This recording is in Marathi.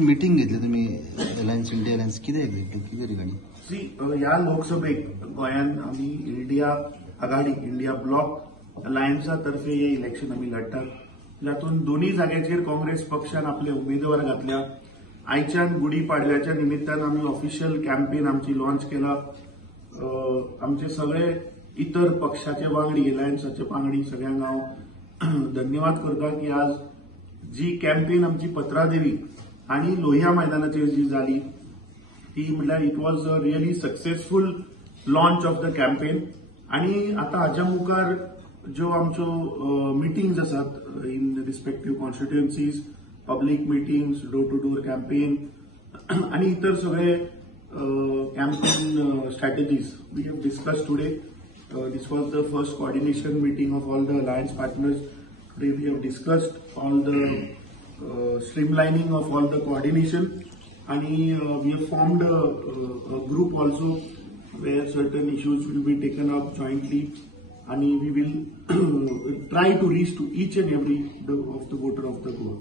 मीटिंग घेतली तुम्ही अलायन्स इंडिया अलायन्स किती ठिकाणी या लोकसभेक गोंयांत आमी इंडिया आघाडी इंडिया ब्लॉक अलायन्सा तर्फे हे इलेक्शन आमी लढतात. जातून दोन्ही जाग्याचेर काँग्रेस पक्षान आपले उमेदवार घातल्या. आयच्यान गुढीपाडव्याच्या निमित्तान आमी ऑफिशियल कॅम्पेन आमची लॉन्च केला. आमचे सगळे इतर पक्षाचे वांगडी अलायन्साचे वांगडी सगळ्यांक हांव धन्यवाद करता की आज जी कॅम्पेन आमची पत्रादेवी आणि लोहिया मैदानाचेर जी जाली ती म्हटल्यार it was a really successful launch of the campaign. आणि आता हाच्या मुखार ज्यो आमच्यो मिटिंग्स आसात in respective constituencies, public meetings, door to door campaign आणि इतर सगळे campaign strategies we have discussed today. This was the first coordination meeting of all the alliance partners. Today we have discussed all the streamlining of all the coordination, and we have formed a group also where certain issues will be taken up jointly, and we will try to reach to each and every of the voter of the Goa.